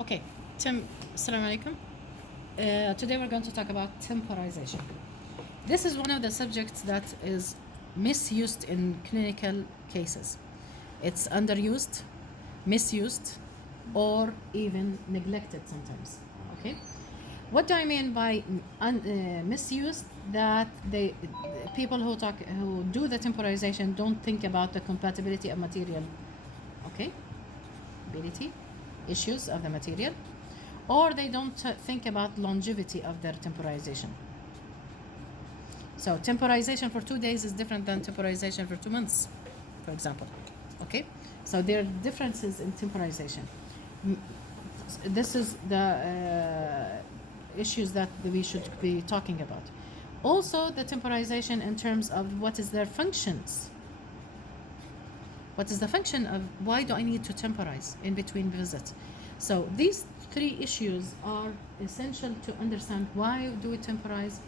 Okay, Assalamu alaikum. Today we're going to talk about temporization. This is one of the subjects that is misused in clinical cases. It's underused, misused, or even neglected sometimes. Okay, what do I mean by misused? That the people who do the temporization don't think about the compatibility of material. Okay, ability, issues of the material, or they don't think about longevity of their temporization. So temporization for 2 days is different than temporization for 2 months, for example. Okay, so there are differences in temporization. This is the issues that we should be talking about. Also, the temporization in terms of what is their functions. What is the function of why do I need to temporize in between visits? So these three issues are essential to understand why do we temporize,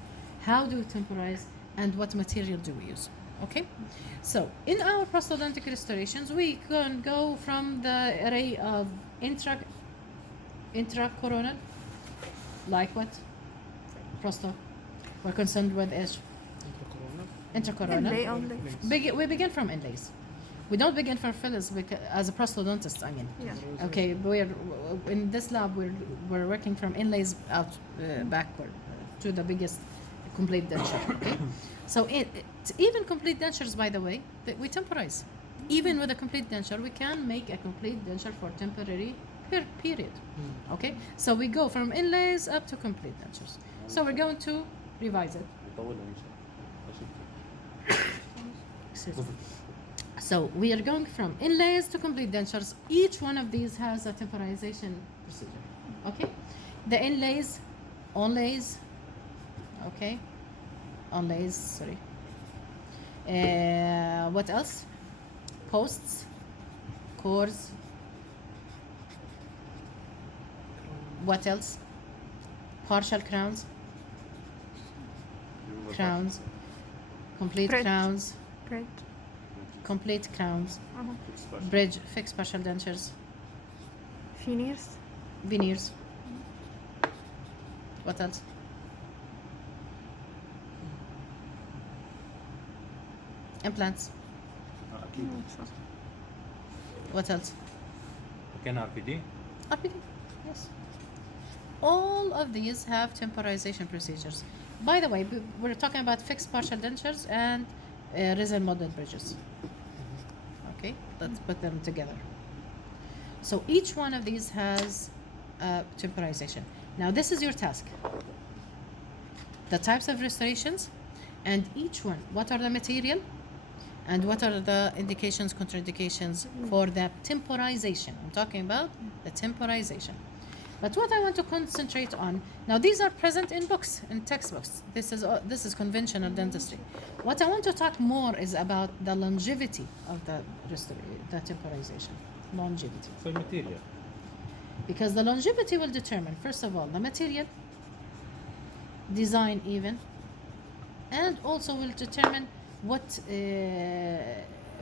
how do we temporize, and what material do we use. Okay, so in our prosthodontic restorations, we can go from the array of intracoronal, like what? Prosto. We're concerned with is intracoronal. Inlay only. We begin from inlays. We don't begin from fillers as a prosthodontist. I mean, Yeah. okay, we're in this lab. We're working from inlays out backward to the biggest complete denture. Okay, so even complete dentures, by the way, we temporize. Even with a complete denture, we can make a complete denture for temporary period. Okay, so we go from inlays up to complete dentures. So we're going to revise it. Excuse me. So we are going from inlays to complete dentures. Each one of these has a temporization procedure. Okay, the inlays, onlays. Okay, onlays. Sorry. What else? Posts, cores. What else? Partial crowns, crowns, complete Bridge. crowns, Great. complete crowns, bridge, fixed partial dentures, Veneers. veneers. What else? Implants. What else? Can RPD? RPD. Yes. All of these have temporization procedures. By the way, we're talking about fixed partial dentures and resin molded bridges. Okay, let's put them together. So each one of these has temporization. Now this is your task. The types of restorations, and each one, what are the material, and what are the indications, contraindications for the temporization. I'm talking about the temporization. But what I want to concentrate on, now these are present in books, in textbooks. This is conventional dentistry. What I want to talk more is about the longevity of the temporization. Longevity. For material. Because the longevity will determine, first of all, the material, design even, and also will determine what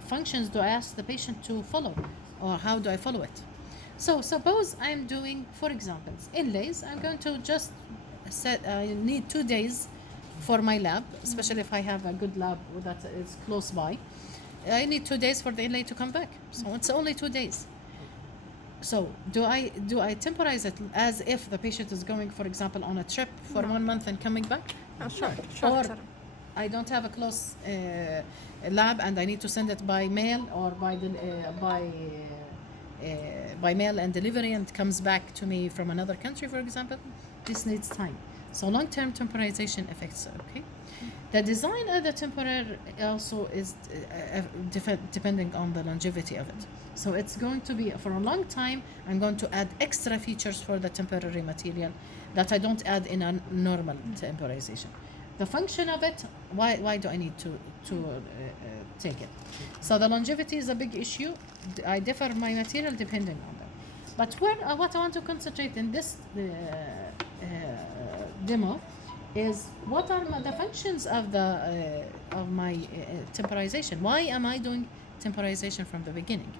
functions do I ask the patient to follow, or how do I follow it. So suppose I'm doing, for example, inlays. I'm going to just set, I need 2 days for my lab, especially if I have a good lab that is close by. I need 2 days for the inlay to come back. So it's only 2 days. So do I temporize it as if the patient is going, for example, on a trip for 1 month and coming back? Short. Or I don't have a close lab and I need to send it by mail or by mail and delivery, and it comes back to me from another country, for example. This needs time. So long-term temporization affects it. Okay. The design of the temporary also is depending on the longevity of it. So it's going to be for a long time. I'm going to add extra features for the temporary material that I don't add in a normal temporization. The function of it, why do I need to take it? So the longevity is a big issue. I differ my material depending on that. But what I want to concentrate in this demo is what are the functions of my temporization. Why am I doing temporization from the beginning?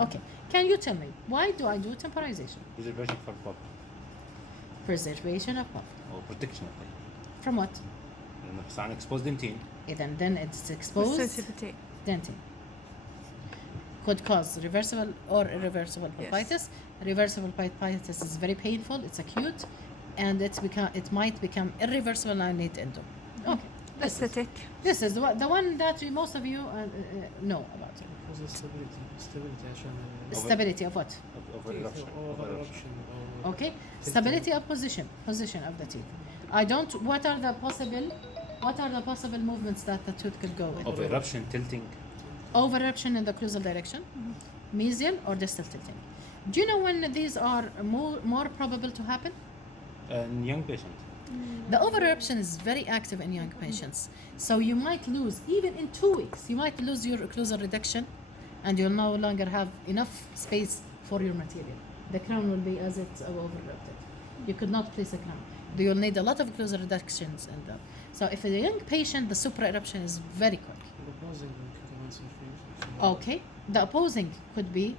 Okay, Can you tell me why do I do temporization? Preservation for pop Preservation of pulp. or protection of From what? لأنه صار exposed dentin. Then it's exposed Sensitivity. dentin. Could cause reversible or irreversible Yes. pulpitis. Reversible pulpitis is very painful, it's acute, and it might become irreversible and need endo. Okay. Aesthetic. This is the one that most of you know about. Because of stability عشان Stability of what? Of teeth eruption. or Of eruption. eruption or Okay. Stability of position of the teeth. I don't. What are the possible movements that the tooth could go in? Of eruption, tilting. Over eruption in the occlusal direction, mesial or distal tilting. Do you know when these are more probable to happen? In young patient. The over eruption is very active in young patients. So you might lose, even in 2 weeks, you might lose your occlusal reduction and you'll no longer have enough space for your material. The crown will be as it's over erupted. You could not place a crown. You'll need a lot of occlusal reductions in them. So if a young patient, the supra eruption is very quick. proposing كمان يصير فيه Okay, the opposing could be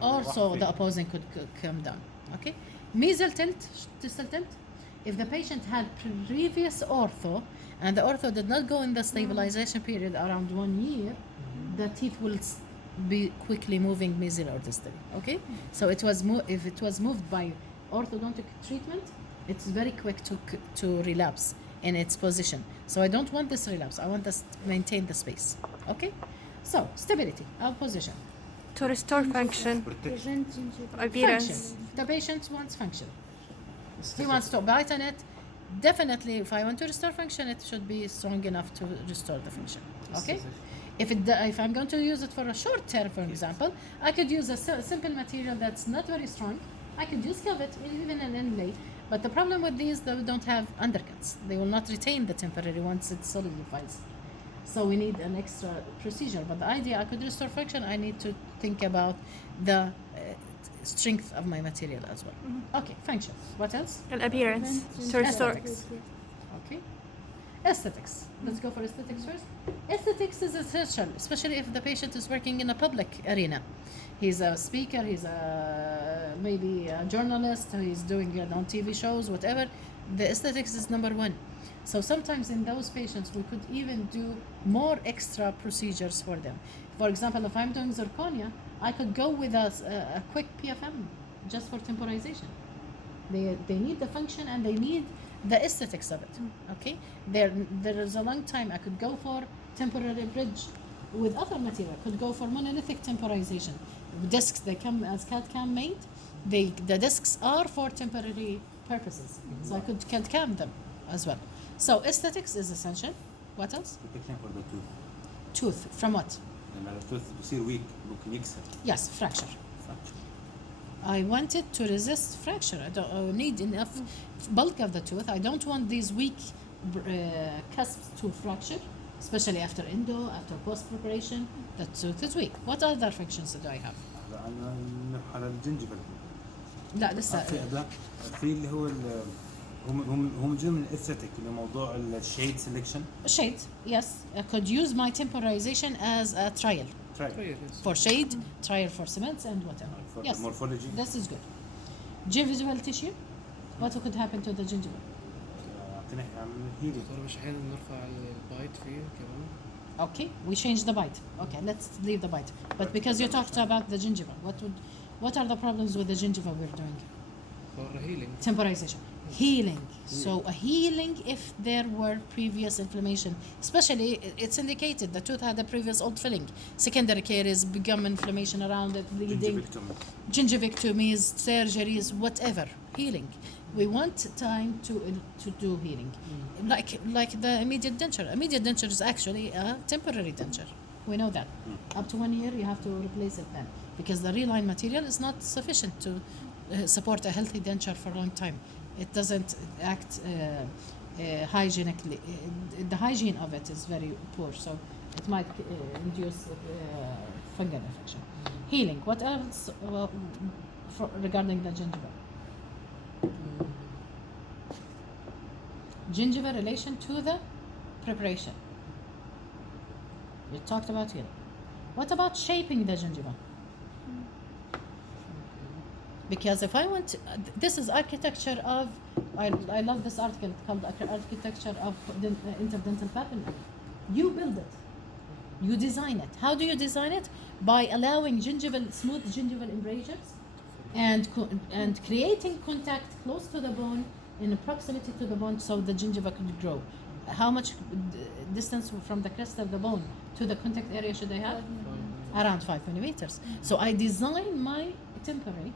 also the opposing could come down. Okay, mesial tilt, distal tilt. If the patient had previous ortho and the ortho did not go in the stabilization period around 1 year, the teeth will be quickly moving mesial or distally. Okay, so if it was moved by orthodontic treatment, it's very quick to relapse in its position. So I don't want this relapse. I want us to maintain the space. Okay, so stability of position. To restore function. Protection. Function. Appearance. The patient wants function. He wants to bite on it. Definitely, if I want to restore function, it should be strong enough to restore the function. Okay. If I'm going to use it for a short term, for example, I could use a simple material that's not very strong. I could use velvet, even an inlay. But the problem with these, they don't have undercuts. They will not retain the temporary once it solidifies. So we need an extra procedure. But the idea I could restore function, I need to think about the strength of my material as well. Okay, function. What else? And appearance. To restore. Aesthetics. Okay. Aesthetics. Let's go for aesthetics first. Aesthetics is essential, especially if the patient is working in a public arena. He's a speaker, he's maybe a journalist, he's doing it on TV shows, whatever. The aesthetics is number one. So sometimes in those patients, we could even do more extra procedures for them. For example, if I'm doing zirconia, I could go with a quick PFM just for temporization. They need the function and they need the aesthetics of it. Okay, there is a long time I could go for temporary bridge with other material. I could go for monolithic temporization. Discs, they come as CAD-CAM made. The discs are for temporary purposes, so I could CAD-CAM them as well. So aesthetics is essential. What else? Protection for the tooth. Tooth from what? لما التوث بيصير weak ممكن يكسر. Yes, fracture. I want it to resist fracture. I need enough bulk of the tooth. I don't want these weak cusps to fracture, especially after endo, after post preparation. The tooth is weak. What other functions do I have? على الجنجفل. لا لسه. في اللي هو هم جزء من الاستاتيك اللي موضوع الشيد سelection. Shade, yes. I could use my temporization as a trial for shade, trial for cements and whatever. For Yes, morphology. this is good. Gingival tissue, what could happen to the gingival? نحكي عن healing. دكتور مش احيانا نرفع البايت فيه كمان Okay, we change the bite. Okay, let's leave the bite. But because you talked about the gingiva, what are the problems with the gingiva we're doing? for healing. Temporization. Healing. So a healing if there were previous inflammation. Especially, it's indicated the tooth had a previous old filling. Secondary caries, become inflammation around it, bleeding. Gingivectomies, surgeries, whatever. Healing. We want time to do healing. Like the immediate denture. Immediate denture is actually a temporary denture. We know that. Up to 1 year, you have to replace it then. Because the reline material is not sufficient to support a healthy denture for a long time. It doesn't act hygienically. The hygiene of it is very poor, so it might induce fungal infection. Healing. What else regarding the gingiva? Gingiva relation to the preparation. You talked about healing. What about shaping the gingiva? Because if I want, this is architecture of, I love this article called Architecture of Interdental Papilla. You build it, you design it. How do you design it? By allowing smooth gingival embrasures and creating contact close to the bone, in proximity to the bone, so the gingiva could grow. How much distance from the crest of the bone to the contact area should I have? Around 5 millimeters. So I design my temporary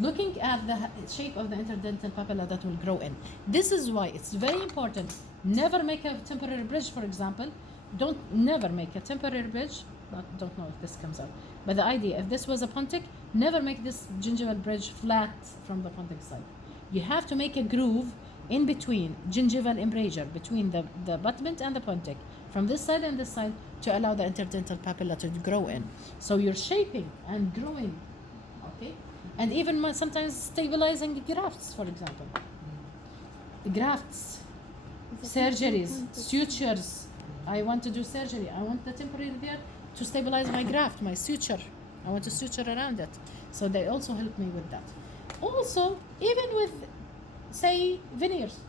looking at the shape of the interdental papilla that will grow in. This is why it's very important. Never make a temporary bridge, for example. Never make a temporary bridge. Don't know if this comes out. But the idea, if this was a pontic, never make this gingival bridge flat from the pontic side. You have to make a groove in between gingival embrasure, between the abutment and the pontic, from this side and this side, to allow the interdental papilla to grow in. So you're shaping and growing, okay? And even sometimes stabilizing grafts, for example. Grafts, surgeries, sutures. I want to do surgery. I want the temporary there to stabilize my graft, my suture. I want to suture around it. So they also help me with that. Also, even with, say, veneers.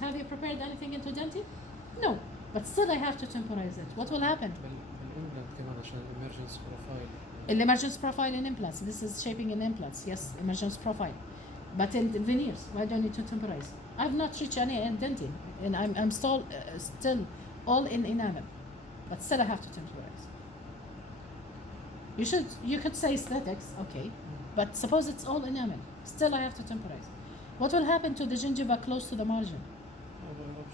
Have you prepared anything into dentin? No. But still I have to temporize it. What will happen? الامبلانت كمان عشان emergence profile. Emergence profile in implants. This is shaping in implants. Yes, emergence profile. But in veneers, why do I need to temporize? I've not reached any dentin, and I'm still all in enamel, but still I have to temporize. You could say aesthetics, okay, but suppose it's all enamel, still I have to temporize. What will happen to the gingiva close to the margin?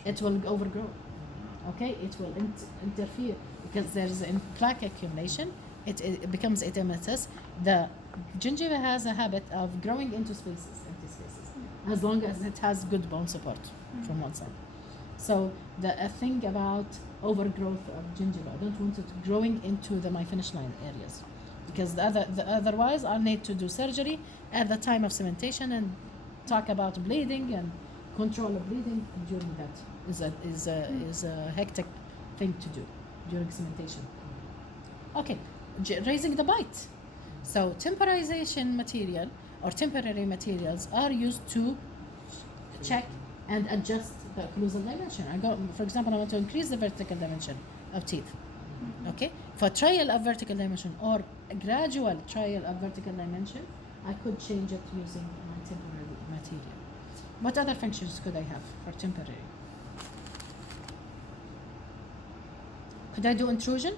It will overgrow. Okay, it will interfere because there's plaque accumulation. It becomes edematous. The gingiva has a habit of growing into empty spaces, as long as it has good bone support from one side. So a thing about overgrowth of gingiva, I don't want it growing into my finish line areas, because otherwise I'll need to do surgery at the time of cementation and talk about bleeding and control of bleeding during that is a hectic thing to do during cementation. Okay, raising the bite. So temporization material or temporary materials are used to check and adjust the occlusal dimension. For example, I want to increase the vertical dimension of teeth. Okay, for trial of vertical dimension or a gradual trial of vertical dimension, I could change it using my temporary material. What other functions could I have for temporary? Could I do intrusion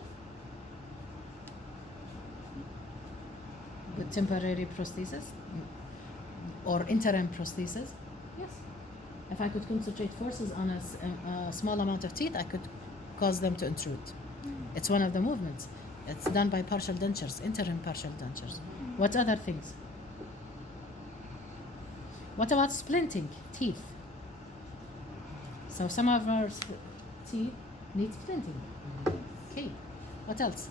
with temporary prosthesis or interim prosthesis? Yes. If I could concentrate forces on a small amount of teeth, I could cause them to intrude. It's one of the movements. It's done by partial dentures, interim partial dentures. What other things? What about splinting teeth? So some of our teeth need splinting. Okay. What else?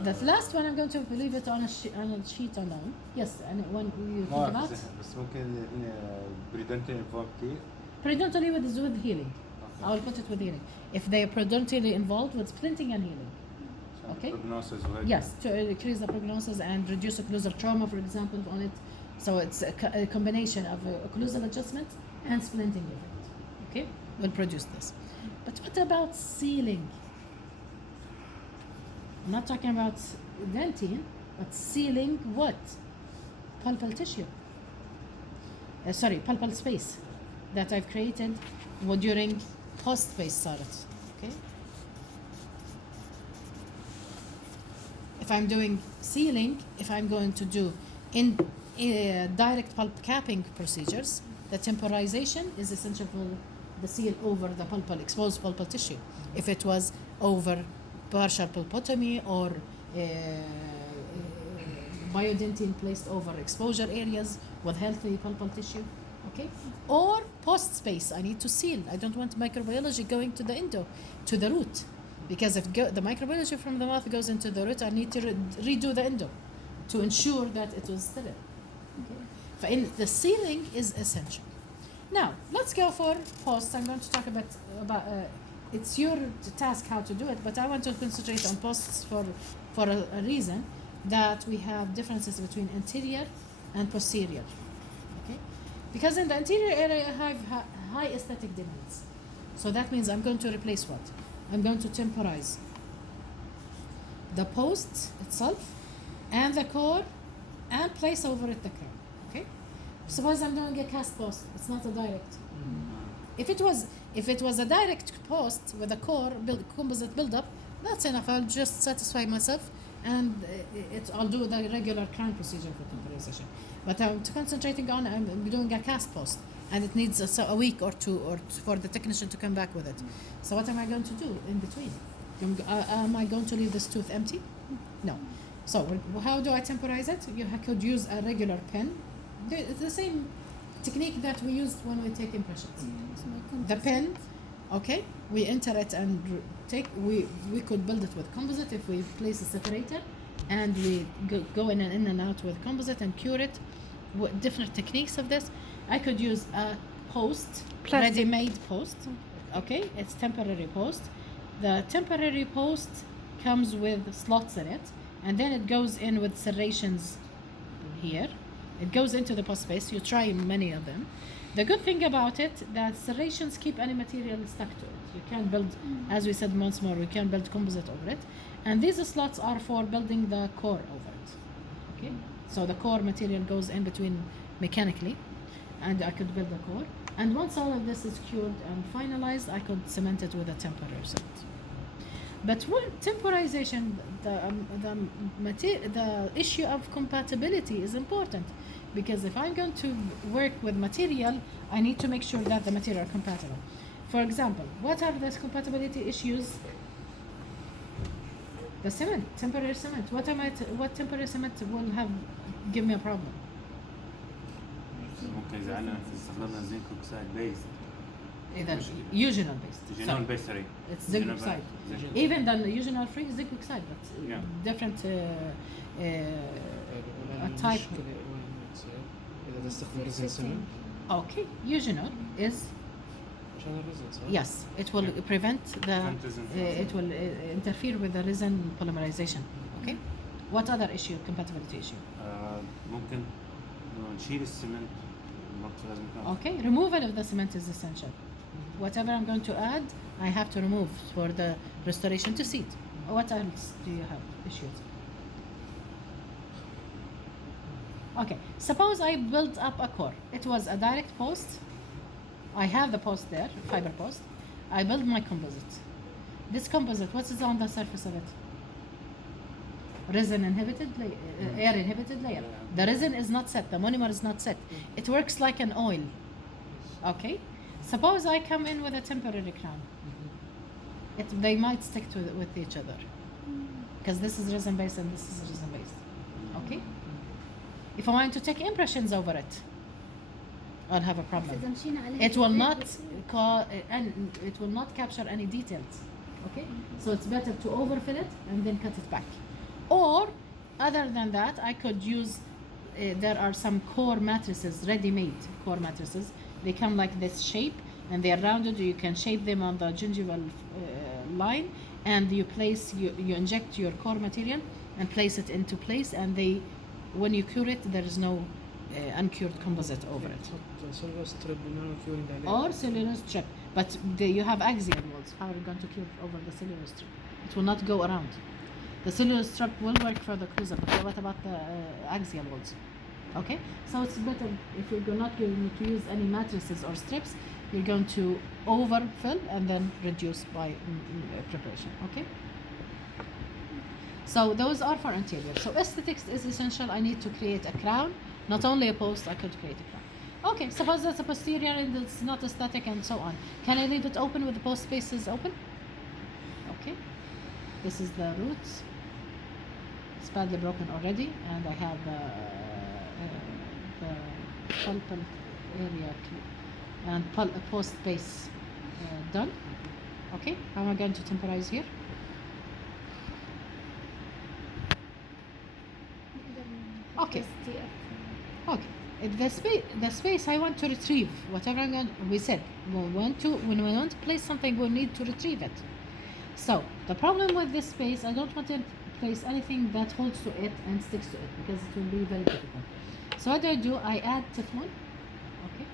The last one I'm going to leave it on a sheet alone. Yes, and when you think about بس ممكن بريدنتال involved teeth. Predominantly with healing. I will put it with healing. If they are predominantly involved with splinting and healing. Okay? Prognosis. Yes, to increase the prognosis and reduce occlusal trauma, for example, on it. So it's a combination of occlusal adjustment and splinting effect. Okay? Will produce this. But what about sealing? I'm not talking about dentine, but sealing what? Pulpal tissue. Pulpal space that I've created during post-space SART. Okay? If I'm doing sealing, if I'm going to do in direct pulp capping procedures, the temporization is essential for the seal over the exposed pulpal tissue. If it was over partial pulpotomy or biodentine placed over exposure areas with healthy pulpal tissue, okay? Or post space, I need to seal. I don't want microbiology going to the endo, to the root, because if the microbiology from the mouth goes into the root, I need to redo the endo to ensure that it was sterile. Okay. The sealing is essential. Now let's go for post. I'm going to talk about it's your task how to do it, but I want to concentrate on posts for a reason. that we have differences between anterior and posterior. Okay, because in the anterior area I have high aesthetic demands. So that means I'm going to replace what? I'm going to temporize the post itself and the core and place over it the crown. Okay? Suppose I'm doing a cast post, it's not a direct. If it was a direct post with a core composite buildup, that's enough. I'll just satisfy myself and I'll do the regular crown procedure for temporization. But I'm concentrating on I'm doing a cast post and it needs a week or two for the technician to come back with it. So what am I going to do in between? Am I going to leave this tooth empty? No. So how do I temporize it? You could use a regular pen. It's the same technique that we used when we take impressions. The pen, okay, we enter it and we could build it with composite if we place a separator and we go in and out with composite and cure it. Different techniques of this. I could use a post, ready-made post, okay, it's temporary post. The temporary post comes with slots in it and then it goes in with serrations here. It goes into the post space. You try many of them. The good thing about it that serrations keep any material stuck to it. You can build, as we said once more, we can build composite over it. And these slots are for building the core over it. Okay? So the core material goes in between mechanically and I could build the core. And once all of this is cured and finalized, I could cement it with a temporary cement. But with temporization, the issue of compatibility is important because if I'm going to work with material, I need to make sure that the material are compatible. For example, what are the compatibility issues? The cement, temporary cement. What temporary cement will give me a problem? ممكن يزعلنا في استخدامنا زنك اوكسايد بيست. إذا eugenol based. Eugenol based, sorry. It's zinc oxide. Even the eugenol free is zinc oxide, but different type. إذا تستخدم ريزن سمن. Okay, eugenol is. عشان الريزن صح؟ Yes, it will prevent it will interfere with the resin polymerization. Okay. What other issue? Compatibility issue. ممكن نشيل السمنت. Okay, removal of the cement is essential. Whatever I'm going to add, I have to remove for the restoration to seat. What else do you have issues? Okay, suppose I built up a core. It was a direct post. I have the post there, fiber post. I build my composite. This composite, what is on the surface of it? Resin inhibited layer, air inhibited layer. The resin is not set, the monomer is not set. It works like an oil. Okay? Suppose I come in with a temporary crown. They might stick with each other. Because this is resin based and this is resin based. Okay? If I want to take impressions over it, I'll have a problem. It will not it will not capture any details. Okay? So it's better to overfill it and then cut it back. Or, other than that, I could use, there are some core matrices, ready-made core matrices. They come like this shape, and they are rounded. You can shape them on the gingival line, and you inject your core material and place it into place, and when you cure it, there is no uncured composite over it. Or cellular strip, but you have axial walls. How are you going to cure over the cellular strip? It will not go around. The cellular strip will work for the cruiser, but what about the axial walls? Okay, so it's better if you're not going to use any matrices or strips, you're going to overfill and then reduce by preparation. Okay, so those are for anterior. So aesthetics is essential. I need to create a crown, not only a post. I could create a crown. Okay, suppose that's a posterior and it's not aesthetic and so on. Can I leave it open with the post spaces open? Okay, this is the roots. It's badly broken already, and I have the pulpal area and post base done. Okay, how am I going to temporize here? Okay. Okay. The space I want to retrieve, whatever we said, when we want to place something, we need to retrieve it. So the problem with this space, I don't want to place anything that holds to it and sticks to it because it will be very difficult. So what do? I add Teflon. Okay.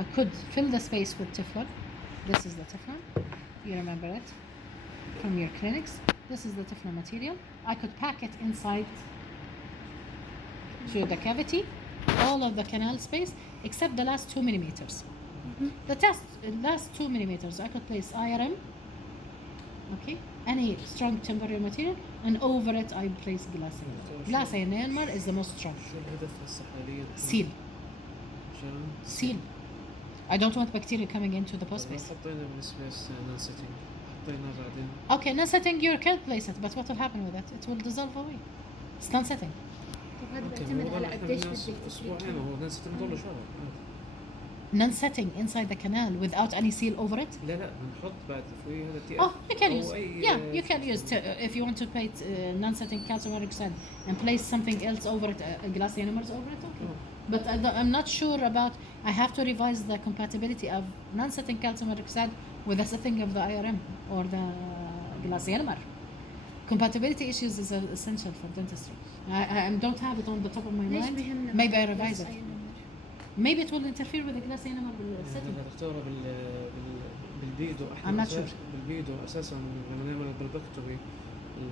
I could fill the space with Teflon. This is the Teflon. You remember it from your clinics. This is the Teflon material. I could pack it inside to the cavity, all of the canal space except the last 2 millimeters. The last 2 millimeters I could place IRM, okay, any strong temporary material, and over it I place glass ionomer. Glass ionomer is the most strong. شو الهدف هسه حاليا؟ Seal. عشان Seal. I don't want bacteria coming into the post ما space. حطينا بالسبيس نون سيتنج، حطينا بعدين Okay, non-setting you can place it, but what will happen with it? It will dissolve away. It's non-setting. طب هذا اوكي بيعتمد على احنا قديش بالناس بدك اسبوعين تسلك. وهو نون سيتنج بضل شهر عادي. Non-setting inside the canal without any seal over it. لا بنحط بعد فوقيه هذا تي Oh, you can use. أو أي Yeah, you can use if you want to place non-setting calcium hydroxide and place something else over it, glass ionomers over it. Okay. But I'm not sure about. I have to revise the compatibility of non-setting calcium hydroxide with the setting of the IRM or the glass ionomer. Compatibility issues is essential for dentistry. I don't have it on the top of my ليش mind. بيهمنا Maybe I glass revise it. ionomer؟ Maybe it will interfere with the glass ionomer setting. هذا دكتورة بالبيدو احنا I'm not sure. بالبيدو اساسا لما نعمل بالبكتوري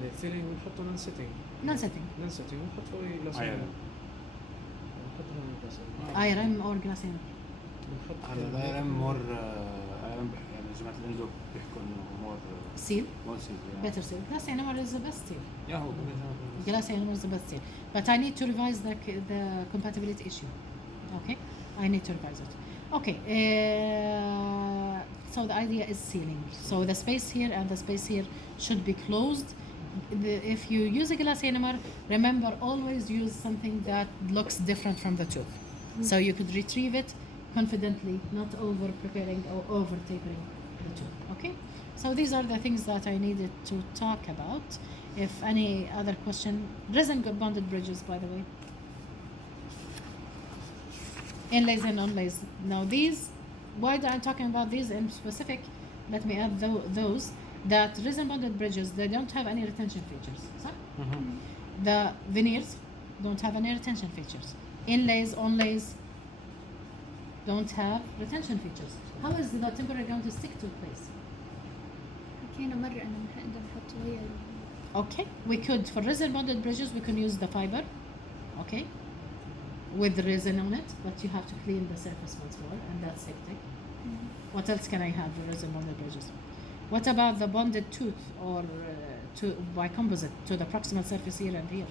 الفيلينج بنحطه نون سيتنج Non-setting. نون سيتنج ونحط فوقيه جلاس IRM. نحطها من جلاس IRM or glass ionomer. بنحط هذا الايرم مور ايرم يعني جماعه الاندو بيحكوا انه مور Seal. مور سيل Better seal. Glass ionomer is the best seal. يا هو Glass ionomer is the best seal. But I need to revise the compatibility issue. Okay? I need to revise it. Okay. So the idea is sealing. So the space here and the space here should be closed. If you use a glass ionomer, remember always use something that looks different from the tooth. So you could retrieve it confidently, not over preparing or over tapering the tooth. Okay? So these are the things that I needed to talk about. If any other question, resin bonded bridges, by the way. Inlays and onlays. Now these, why I'm talking about these in specific, let me add those, that resin bonded bridges, they don't have any retention features. So the veneers don't have any retention features. Inlays, onlays don't have retention features. How is the temporary going to stick to place? حكينا مرة إنه بنقدر نحط ويا Okay, we could, for resin bonded bridges, we can use the fiber, okay, with resin on it, but you have to clean the surface once more, and that's hectic. What else can I have for resin bonded bridges? What about the bonded tooth or by composite to the proximal surface here and here?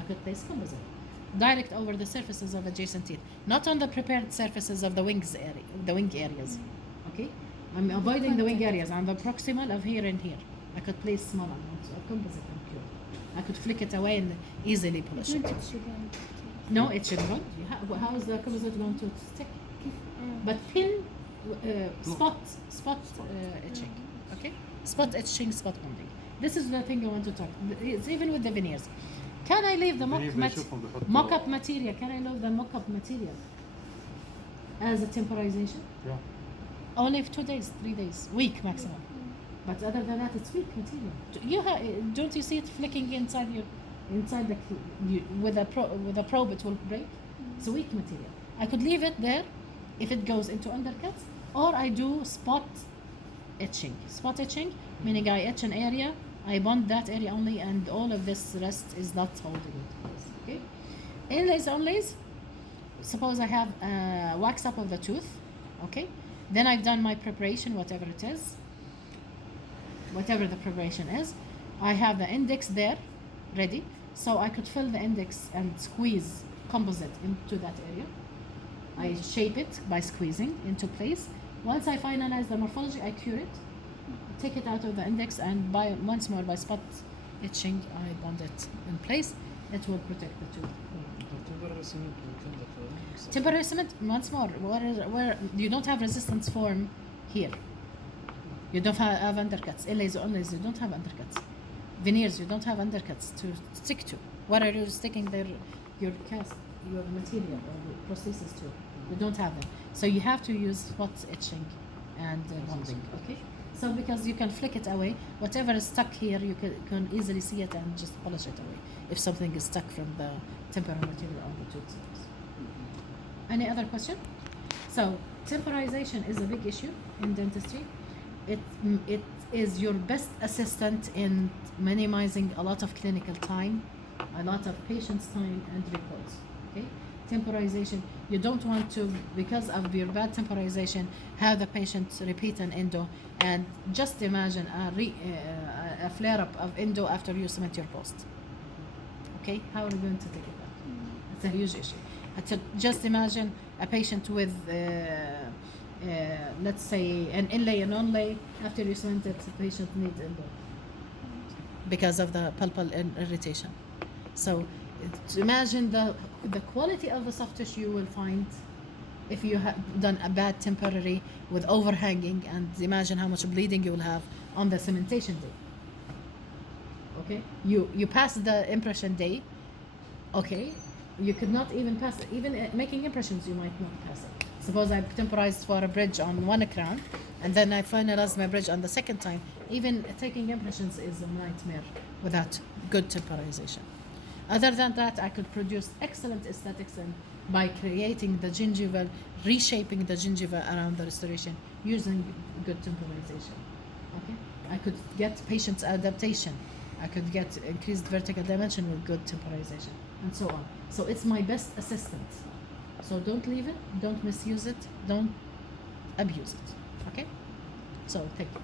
I could place composite direct over the surfaces of adjacent teeth, not on the prepared surfaces of the wings area, the wing areas. Okay, I'm avoiding the wing areas on the proximal of here and here. I could place small amounts of composite and pure. I could flick it away and easily polish it. No, it should not. How is the composite going to stick? But pin, spot etching. Okay, spot etching, spot bonding. This is the thing I want to talk. It's even with the veneers. Can I leave the mock-up material? Can I leave the mock-up material as a temporization? Yeah. Only for 2 days, 3 days, week maximum. But other than that, it's weak material. Don't you see it flicking inside with a probe? It will break. It's a weak material. I could leave it there if it goes into undercuts, or I do spot etching. Spot etching meaning I etch an area, I bond that area only, and all of this rest is not holding it. Okay. Inlays, onlays. Suppose I have a wax up of the tooth. Okay. Then I've done my preparation, whatever it is. Whatever the preparation is, I have the index there ready, so I could fill the index and squeeze composite into that area. I shape it by squeezing into place. Once I finalize the morphology, I cure it, take it out of the index, and once more by spot etching, I bond it in place. It will protect the tooth. Temporary cement, once more, where you don't have resistance form here. You don't have undercuts. Inlays, onlays, you don't have undercuts. Veneers, you don't have undercuts to stick to. What are you sticking your material or the prosthesis to? You don't have them. So you have to use spot etching and bonding. Okay. So because you can flick it away, whatever is stuck here, you can easily see it and just polish it away if something is stuck from the temporal material on the tooth surface. Any other question? So temporization is a big issue in dentistry. It is your best assistant in minimizing a lot of clinical time, a lot of patient's time and reports. Okay, temporization. You don't want to, because of your bad temporization, have the patient repeat an endo, and just imagine a flare up of endo after you cement your post. Okay, how are we going to take it back? It's a huge issue. Just imagine a patient with let's say an inlay and onlay. After you cement it, the patient needs endo because of the pulpal irritation. So imagine the quality of the soft tissue you will find if you have done a bad temporary with overhanging, and imagine how much bleeding you will have on the cementation day. Okay, you pass the impression day. Okay, you could not even pass it. Even making impressions, you might not pass it. Suppose I temporized for a bridge on one crown, and then I finalized my bridge on the second time. Even taking impressions is a nightmare without good temporization. Other than that, I could produce excellent aesthetics and by creating the gingival, reshaping the gingiva around the restoration using good temporization. Okay, I could get patient's adaptation. I could get increased vertical dimension with good temporization, and so on. So it's my best assistant. So don't leave it, don't misuse it, don't abuse it. Okay? So thank you.